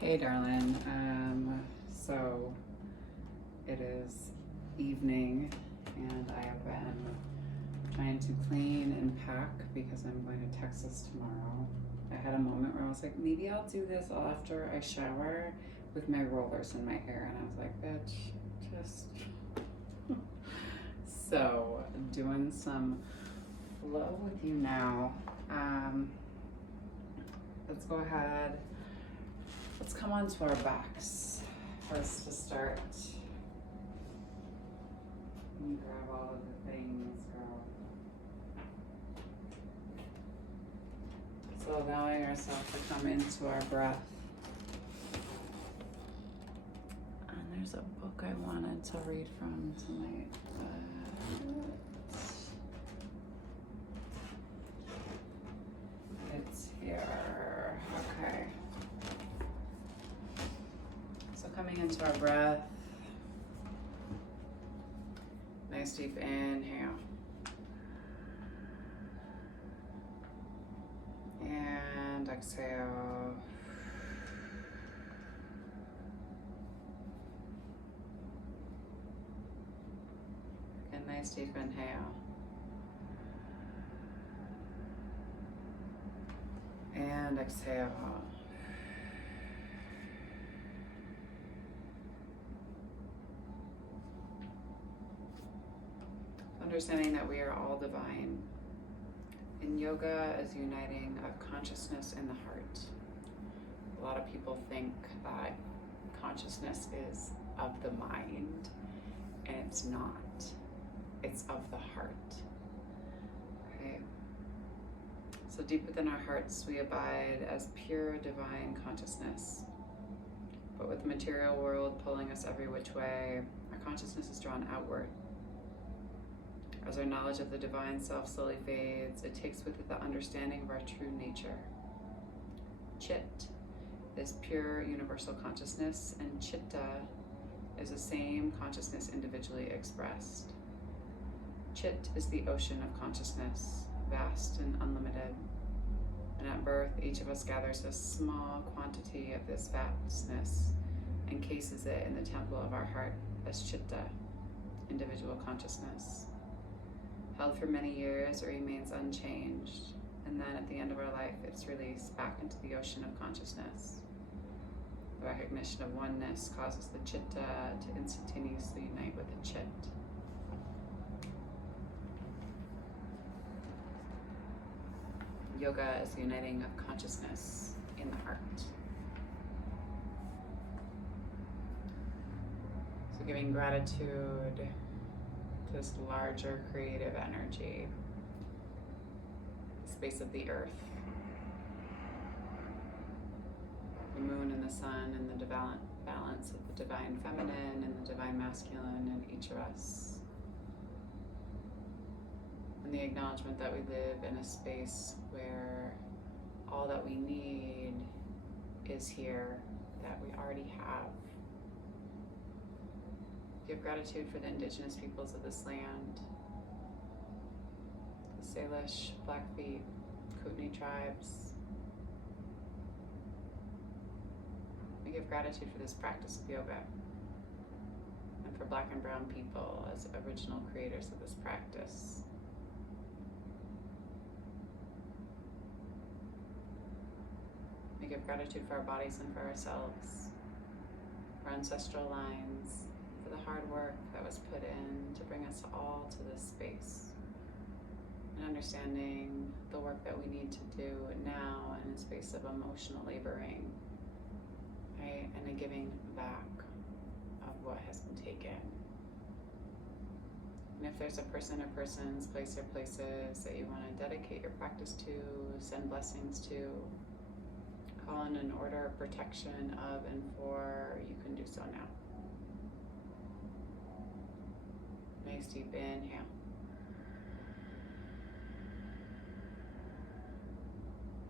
Hey, darling. So it is evening, and I have been trying to clean and pack because I'm going to Texas tomorrow. I had a moment where I was like, maybe I'll do this after I shower with my rollers in my hair, and I was like, bitch, just. So, doing some flow with you now. Let's go ahead. Let's come on to our backs first to start. Let me grab all of the things, girl. So allowing ourselves to come into our breath. And there's a book I wanted to read from tonight. It's here. Okay. So coming into our breath. Nice deep inhale. And exhale. And nice deep inhale. And exhale. Understanding that we are all divine. And yoga is uniting of consciousness and the heart. A lot of people think that consciousness is of the mind, and it's not. It's of the heart. Okay. So deep within our hearts, we abide as pure divine consciousness. But with the material world pulling us every which way, our consciousness is drawn outward. As our knowledge of the divine self slowly fades, it takes with it the understanding of our true nature. Chit is pure universal consciousness, and chitta is the same consciousness individually expressed. Chit is the ocean of consciousness, vast and unlimited. And at birth, each of us gathers a small quantity of this vastness and cases it in the temple of our heart as chitta, individual consciousness. Held for many years, it remains unchanged, and then at the end of our life, it's released back into the ocean of consciousness. The recognition of oneness causes the chitta to instantaneously unite with the chit. Yoga is the uniting of consciousness in the heart. So giving gratitude to this larger creative energy, the space of the earth, the moon and the sun, and the balance of the divine feminine and the divine masculine in each of us. And the acknowledgement that we live in a space where all that we need is here, that we already have. Give gratitude for the indigenous peoples of this land, the Salish, Blackfeet, Kootenai tribes. We give gratitude for this practice of yoga and for Black and Brown people as original creators of this practice. We give gratitude for our bodies and for ourselves, for ancestral lines, for the hard work that was put in to bring us all to this space, and understanding the work that we need to do now in a space of emotional laboring, right? And a giving back of what has been taken. And if there's a person or persons, place or places that you want to dedicate your practice to, send blessings to, call in an order of protection of and for, you can do so now. Nice deep inhale.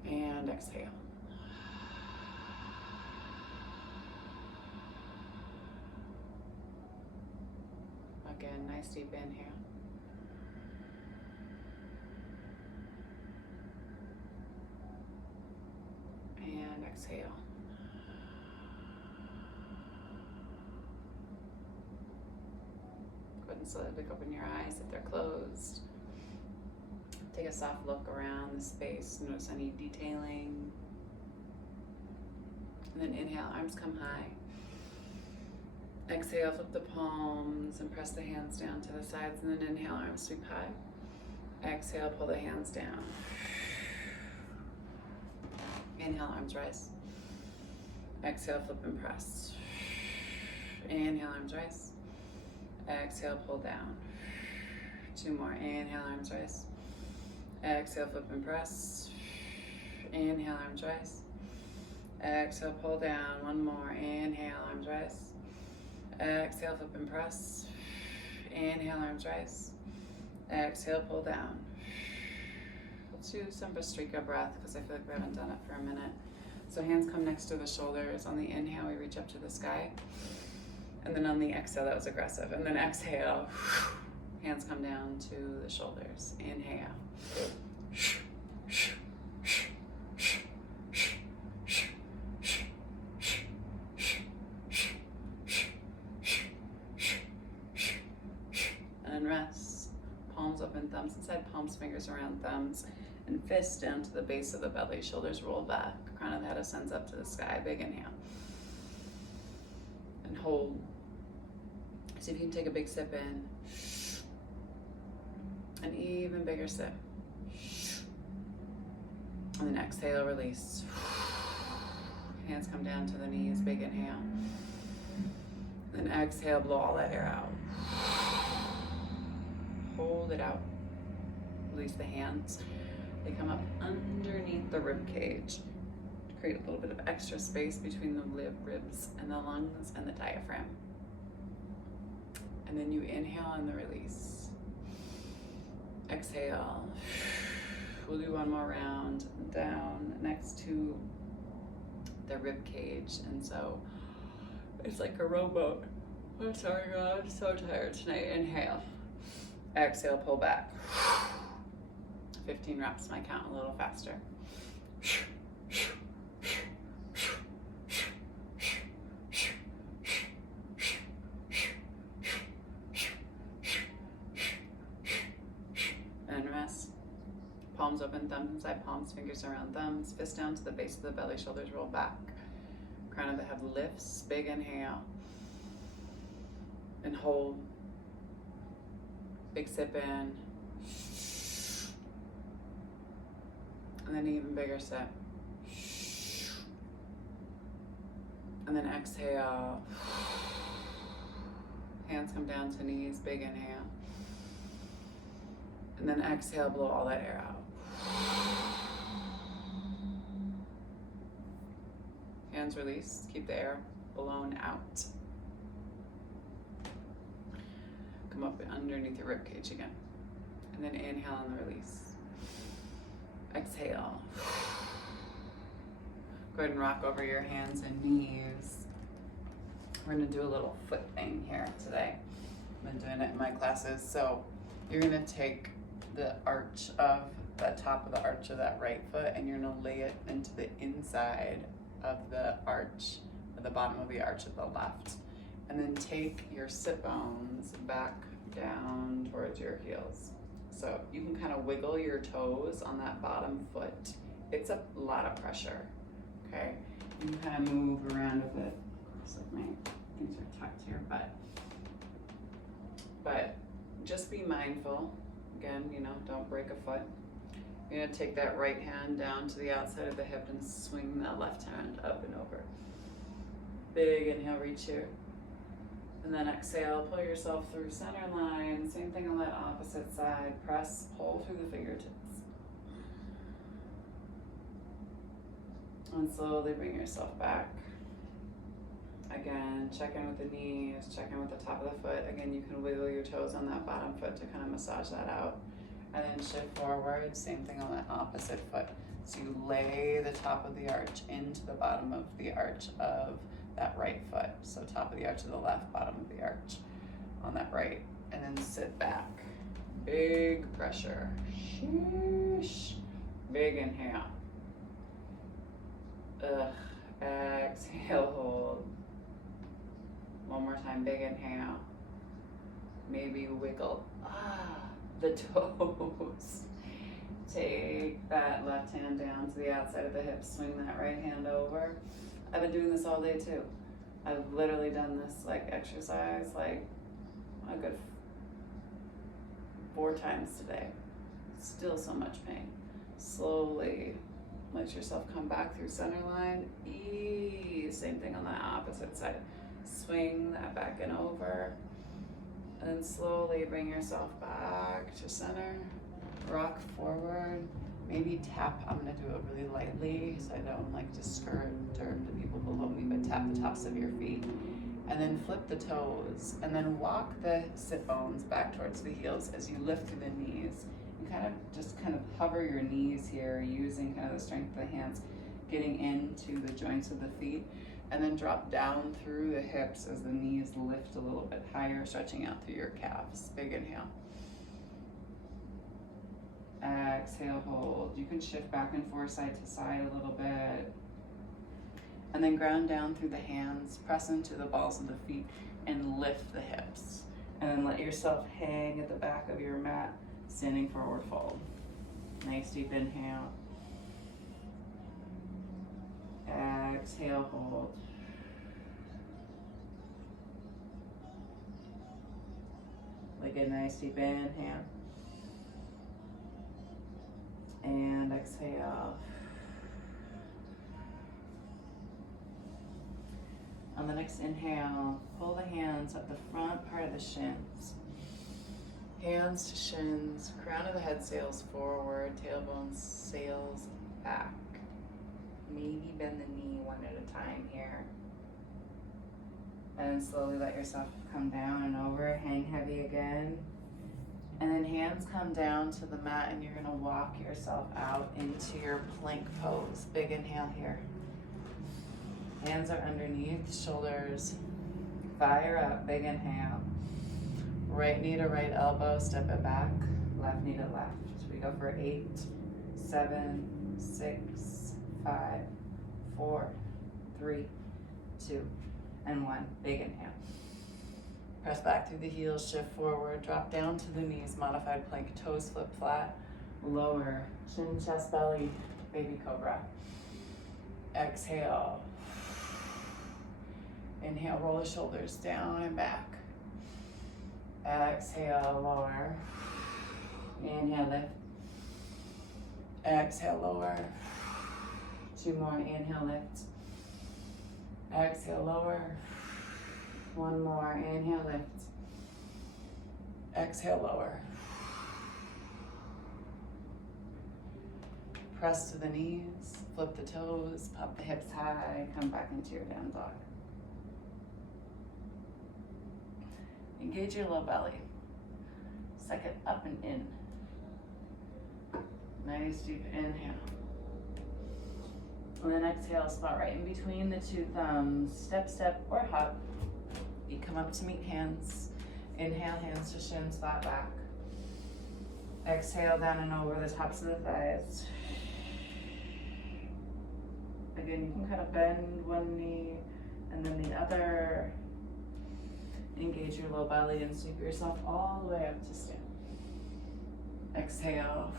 And exhale. Again, nice deep inhale. And exhale. And so look, open your eyes if they're closed. Take a soft look around the space. Notice any detailing. And then inhale, arms come high. Exhale, flip the palms and press the hands down to the sides. And then inhale, arms sweep high. Exhale, pull the hands down. Inhale, arms rise. Exhale, flip and press. Inhale, arms rise. Exhale, pull down. 2 more. Inhale, arms rise. Exhale, flip and press. Inhale, arms rise. Exhale, pull down. 1 more. Inhale, arms rise. Exhale, flip and press. Inhale, arms rise. Exhale, pull down. Let's do some Bhastrika breath because I feel like we haven't done it for a minute. So hands come next to the shoulders. On the inhale, we reach up to the sky. And then on the exhale, that was aggressive. And then exhale, hands come down to the shoulders. Inhale. And rest. Palms open, thumbs inside, palms, fingers around thumbs, and fists down to the base of the belly. Shoulders roll back. Crown of the head ascends up to the sky. Big inhale. And hold. See if you can take a big sip in. An even bigger sip. And then exhale, release. Hands come down to the knees, big inhale. Then exhale, blow all that air out. Hold it out. Release the hands. They come up underneath the rib cage to create a little bit of extra space between the ribs and the lungs and the diaphragm. And then you inhale and the release. Exhale. We'll do 1 more round down next to the rib cage. And so it's like a rowboat. I'm sorry, God, I'm so tired tonight. Inhale. Exhale, pull back. 15 reps, might count a little faster. And rest. Palms open, thumbs inside palms, fingers around thumbs, fists down to the base of the belly, shoulders roll back. Crown of the head lifts, big inhale. And hold. Big sip in. And then even bigger sip. And then exhale. Hands come down to knees, big inhale. And then exhale, blow all that air out. Hands release, keep the air blown out. Come up underneath your rib cage again. And then inhale and the release. Exhale. Go ahead and rock over your hands and knees. We're gonna do a little foot thing here today. I've been doing it in my classes. So you're gonna take the arch of the top of the arch of that right foot and you're gonna lay it into the inside of the arch, or the bottom of the arch of the left. And then take your sit bones back down towards your heels. So you can kind of wiggle your toes on that bottom foot. It's a lot of pressure, okay? You can kind of move around with it. Looks like my things are tucked here, but just be mindful. Again, you know, don't break a foot. You're gonna take that right hand down to the outside of the hip and swing that left hand up and over. Big inhale, reach here. And then exhale, pull yourself through center line. Same thing on that opposite side. Press, pull through the fingertips. And slowly bring yourself back. Again, check in with the knees, check in with the top of the foot. Again, you can wiggle your toes on that bottom foot to kind of massage that out. And then shift forward, same thing on the opposite foot. So you lay the top of the arch into the bottom of the arch of that right foot. So top of the arch of the left, bottom of the arch on that right. And then sit back. Big pressure. Sheesh. Big inhale. Exhale, hold. One more time, big inhale. Maybe wiggle the toes. Take that left hand down to the outside of the hips, swing that right hand over. I've been doing this all day too. I've literally done this like exercise like a good 4 times today. Still so much pain. Slowly let yourself come back through center line. Same thing on the opposite side. Swing that back and over. And then slowly bring yourself back to center. Rock forward. Maybe tap. I'm gonna do it really lightly so I don't like disturb the people below me, but tap the tops of your feet. And then flip the toes. And then walk the sit bones back towards the heels as you lift through the knees. And kind of hover your knees here using kind of the strength of the hands, getting into the joints of the feet. And then drop down through the hips as the knees lift a little bit higher, stretching out through your calves. Big inhale. Exhale, hold. You can shift back and forth side to side a little bit. And then ground down through the hands, press into the balls of the feet, and lift the hips. And then let yourself hang at the back of your mat, standing forward fold. Nice deep inhale. Exhale, hold. Like a nice deep inhale. And exhale. On the next inhale, pull the hands up the front part of the shins. Hands to shins, crown of the head sails forward, tailbone sails back. Maybe bend the knee one at a time here. And then slowly let yourself come down and over, hang heavy again. And then hands come down to the mat and you're gonna walk yourself out into your plank pose. Big inhale here. Hands are underneath, shoulders fire up, big inhale. Right knee to right elbow, step it back, left knee to left. We go for 8, 7, 6, 5, 4, 3, 2, and 1. Big inhale. Press back through the heels, shift forward, drop down to the knees, modified plank, toes flip flat, lower, chin, chest, belly, baby cobra. Exhale. Inhale, roll the shoulders down and back. Exhale, lower. Inhale, lift. Exhale, lower. 2 more, inhale, lift. Exhale, lower. 1 more, inhale, lift. Exhale, lower. Press to the knees, flip the toes, pop the hips high, come back into your down dog. Engage your low belly. Suck it up and in. Nice deep inhale. And then exhale, spot right in between the 2 thumbs. Step, step, or hop. You come up to meet hands. Inhale, hands to shins, flat back. Exhale, down and over the tops of the thighs. Again, you can kind of bend one knee and then the other. Engage your low belly and sweep yourself all the way up to stand. Exhale.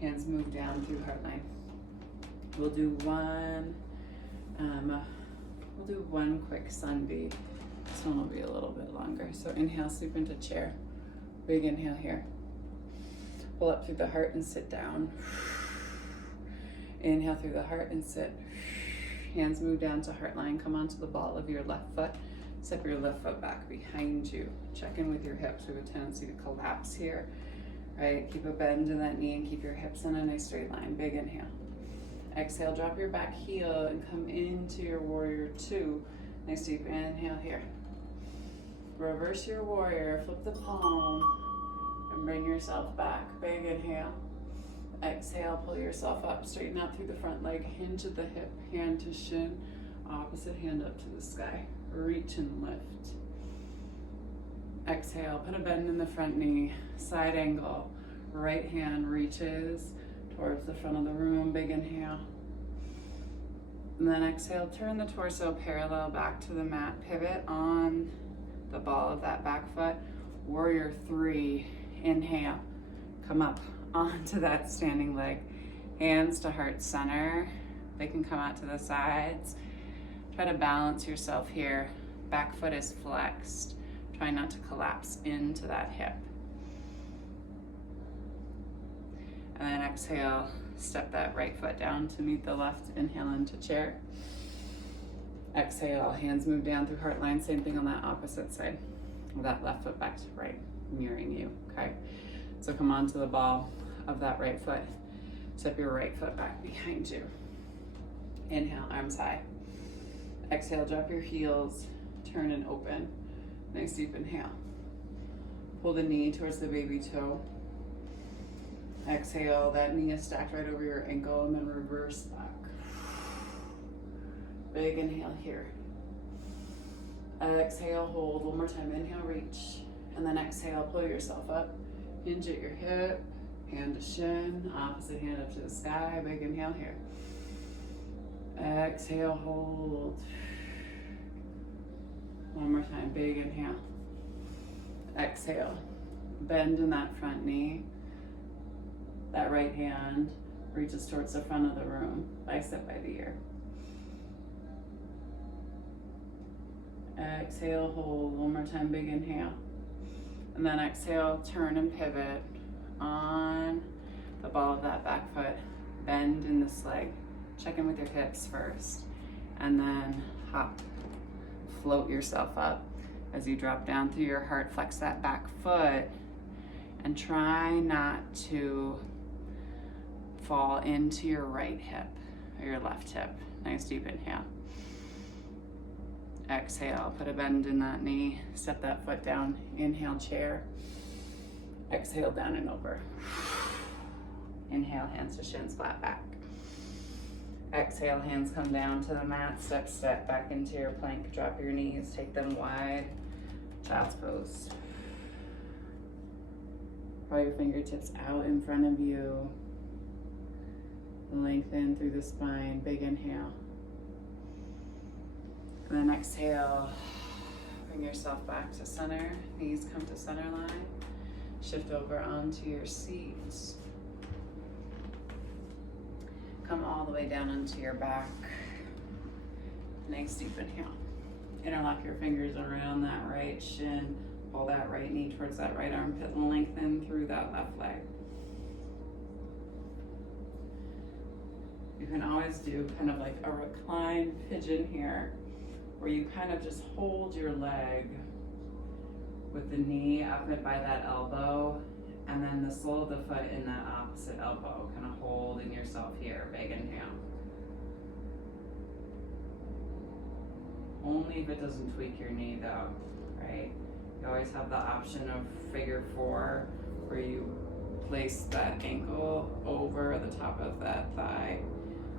Hands move down through heart line. We'll do one quick sun V. This one will be a little bit longer. So inhale, sweep into chair. Big inhale here. Pull up through the heart and sit down. Inhale through the heart and sit. Hands move down to heart line. Come onto the ball of your left foot. Step your left foot back behind you. Check in with your hips. We have a tendency to collapse here. Right? Keep a bend in that knee and keep your hips in a nice straight line. Big inhale. Exhale, drop your back heel and come into your warrior 2. Nice deep inhale here. Reverse your warrior, flip the palm, and bring yourself back. Big inhale. Exhale, pull yourself up, straighten out through the front leg, hinge at the hip, hand to shin, opposite hand up to the sky. Reach and lift. Exhale, put a bend in the front knee, side angle. Right hand reaches towards the front of the room, big inhale. And then exhale, turn the torso parallel back to the mat, pivot on the ball of that back foot. Warrior 3, inhale, come up onto that standing leg. Hands to heart center. They can come out to the sides. Try to balance yourself here. Back foot is flexed. Try not to collapse into that hip. And then exhale, step that right foot down to meet the left. Inhale into chair. Exhale, hands move down through heart line. Same thing on that opposite side. That left foot back to right, mirroring you, okay? So come onto the ball of that right foot. Step your right foot back behind you. Inhale, arms high. Exhale, drop your heels, turn and open. Nice deep inhale. Pull the knee towards the baby toe. Exhale, that knee is stacked right over your ankle, and then reverse back. Big inhale here. Exhale, hold. One more time. Inhale, reach. And then exhale, pull yourself up. Hinge at your hip. Hand to shin. Opposite hand up to the sky. Big inhale here. Exhale, hold. One more time. Big inhale. Exhale. Bend in that front knee. That right hand reaches towards the front of the room, bicep by the ear. Exhale, hold. One more time, big inhale. And then exhale, turn and pivot on the ball of that back foot. Bend in this leg. Check in with your hips first. And then hop. Float yourself up as you drop down through your heart. Flex that back foot. And try not to fall into your right hip or your left hip. Nice deep inhale. Exhale, put a bend in that knee. Step that foot down. Inhale, chair. Exhale, down and over. Inhale, hands to shins, flat back. Exhale, hands come down to the mat. Step back into your plank. Drop your knees, take them wide. Child's pose. Draw your fingertips out in front of you. Lengthen through the spine. Big inhale. And then exhale. Bring yourself back to center. Knees come to center line. Shift over onto your seat. Come all the way down into your back. Nice deep inhale. Interlock your fingers around that right shin. Pull that right knee towards that right armpit and lengthen through that left leg. You can always do kind of like a reclined pigeon here, where you kind of just hold your leg with the knee up by that elbow, and then the sole of the foot in that opposite elbow, kind of holding yourself here. Big inhale. Only if it doesn't tweak your knee though, right? You always have the option of figure 4, where you place that ankle over the top of that thigh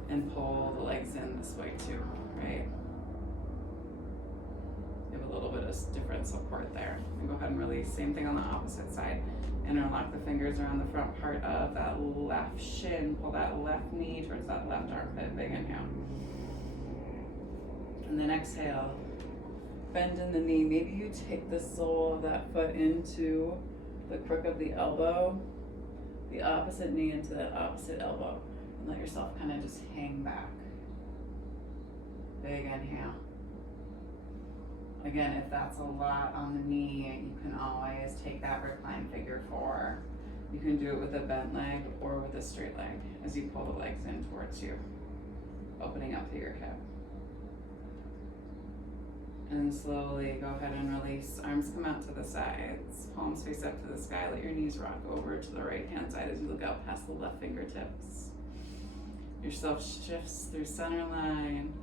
and pull the legs in this way too, right? You have a little bit of different support there. And go ahead and release. Same thing on the opposite side. Interlock the fingers around the front part of that left shin. Pull that left knee towards that left armpit. Big inhale. And then exhale. Bend in the knee. Maybe you take the sole of that foot into the crook of the elbow, the opposite knee into that opposite elbow, and let yourself kind of just hang back. Big inhale. Again, if that's a lot on the knee, you can always take that reclined figure 4. You can do it with a bent leg or with a straight leg as you pull the legs in towards you, opening up through your hip. And slowly go ahead and release. Arms come out to the sides. Palms face up to the sky. Let your knees rock over to the right hand side as you look out past the left fingertips. Yourself shifts through center line,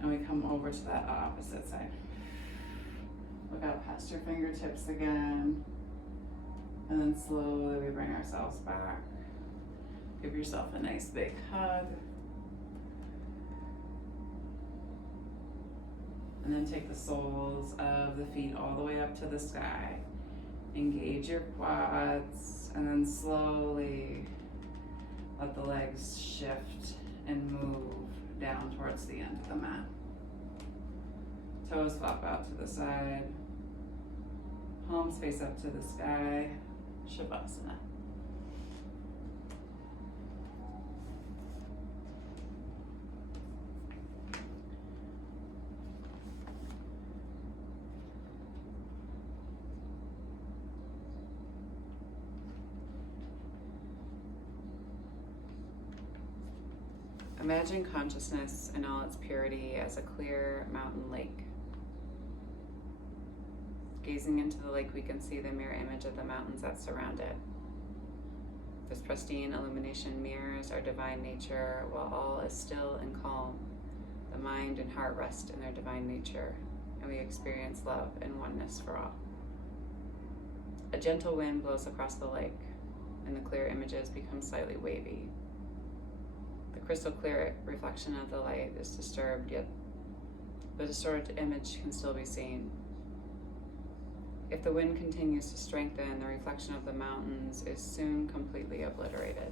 and we come over to that opposite side. Look out past your fingertips again. And then slowly we bring ourselves back. Give yourself a nice big hug. And then take the soles of the feet all the way up to the sky. Engage your quads, and then slowly let the legs shift and move down towards the end of the mat. Toes flop out to the side. Palms face up to the sky, Shavasana. Imagine consciousness in all its purity as a clear mountain lake. Gazing into the lake, we can see the mirror image of the mountains that surround it. This pristine illumination mirrors our divine nature, while all is still and calm. The mind and heart rest in their divine nature, and we experience love and oneness for all. A gentle wind blows across the lake, and the clear images become slightly wavy. The crystal clear reflection of the light is disturbed, yet the distorted image can still be seen. If the wind continues to strengthen, the reflection of the mountains is soon completely obliterated.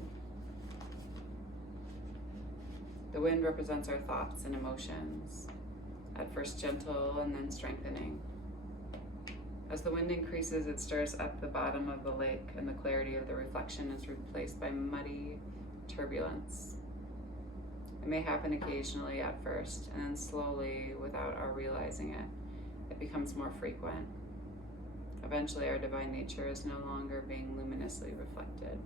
The wind represents our thoughts and emotions, at first gentle and then strengthening. As the wind increases, it stirs up the bottom of the lake, and the clarity of the reflection is replaced by muddy turbulence. It may happen occasionally at first, and then slowly, without our realizing it, it becomes more frequent. Eventually, our divine nature is no longer being luminously reflected.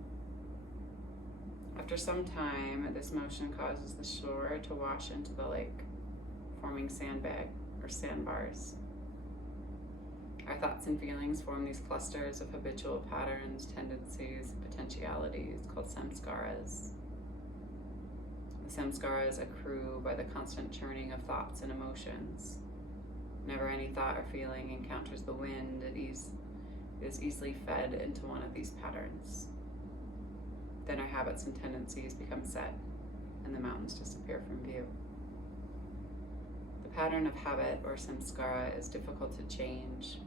After some time, this motion causes the shore to wash into the lake, forming sandbars. Our thoughts and feelings form these clusters of habitual patterns, tendencies, potentialities called samskaras. The samskaras accrue by the constant churning of thoughts and emotions. Whenever any thought or feeling encounters the wind, it is easily fed into one of these patterns. Then our habits and tendencies become set, and the mountains disappear from view. The pattern of habit, or samskara, is difficult to change,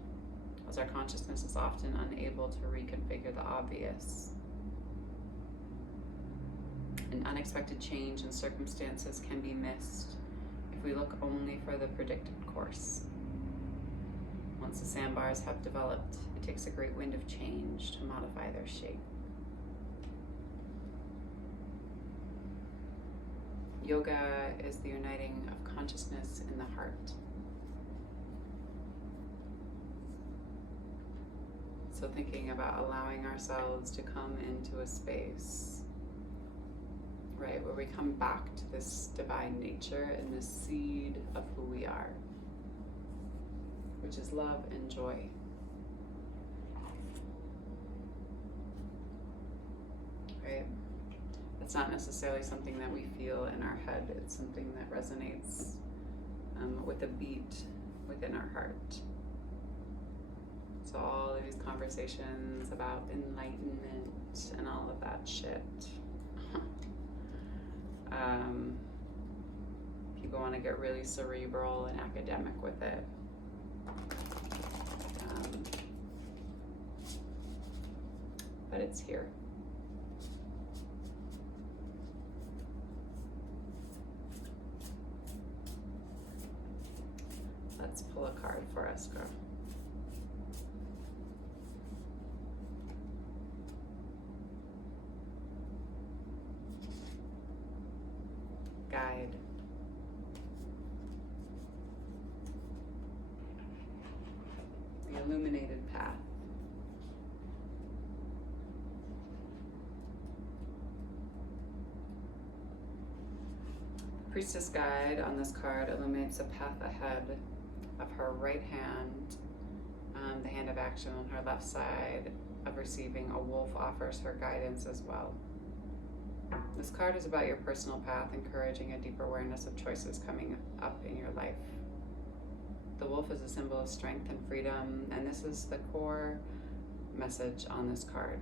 as our consciousness is often unable to reconfigure the obvious. An unexpected change in circumstances can be missed if we look only for the predicted course. Once the sandbars have developed, it takes a great wind of change to modify their shape. Yoga is the uniting of consciousness in the heart. So thinking about allowing ourselves to come into a space, right, where we come back to this divine nature and this seed of who we are, which is love and joy. Right? It's not necessarily something that we feel in our head, it's something that resonates with a beat within our heart. So all of these conversations about enlightenment and all of that shit, people want to get really cerebral and academic with it. But it's here. Let's pull a card for us, girl. Guide. The illuminated path. Priestess guide on this card illuminates a path ahead of her right hand, the hand of action on her left side of receiving. A wolf offers her guidance as well. This card is about your personal path, encouraging a deeper awareness of choices coming up in your life. The wolf is a symbol of strength and freedom, and this is the core message on this card.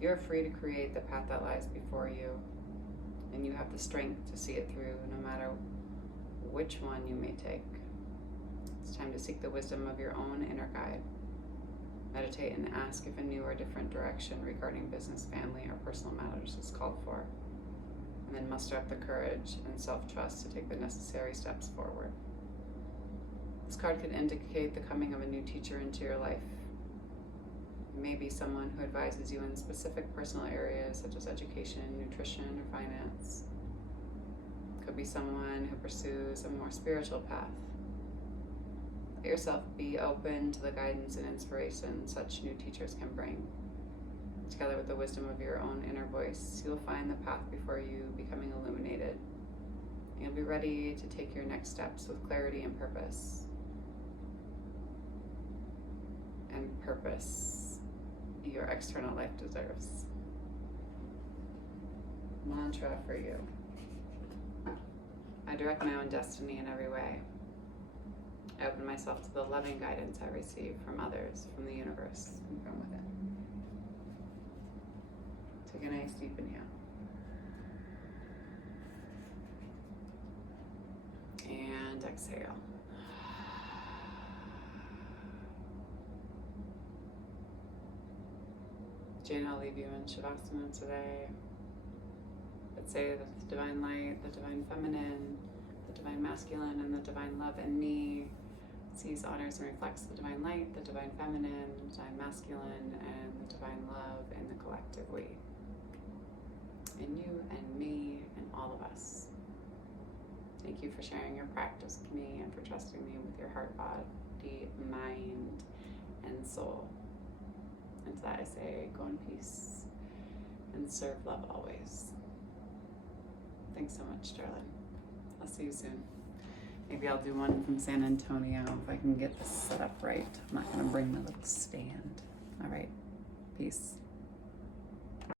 You're free to create the path that lies before you, and you have the strength to see it through, no matter which one you may take. It's time to seek the wisdom of your own inner guide. Meditate and ask if a new or different direction regarding business, family, or personal matters is called for. And then muster up the courage and self-trust to take the necessary steps forward. This card could indicate the coming of a new teacher into your life. Maybe someone who advises you in specific personal areas such as education, nutrition, or finance. Could be someone who pursues a more spiritual path. Let yourself be open to the guidance and inspiration such new teachers can bring. Together with the wisdom of your own inner voice, you'll find the path before you becoming illuminated. You'll be ready to take your next steps with clarity and purpose. And purpose your external life deserves. Mantra for you. I direct my own destiny in every way. I open myself to the loving guidance I receive from others, from the universe, and from within. Take a nice deep inhale. And exhale. Jane, I'll leave you in Shavasana today. Let's say that the divine light, the divine feminine, the divine masculine, and the divine love in me sees, honors, and reflects the divine light, the divine feminine, the divine masculine, and the divine love in the collective we. In you and me and all of us. Thank you for sharing your practice with me and for trusting me with your heart, body, mind, and soul. And to that I say, go in peace and serve love always. Thanks so much, darling. I'll see you soon. Maybe I'll do one from San Antonio if I can get this set up right. I'm not gonna bring my little stand. All right, peace.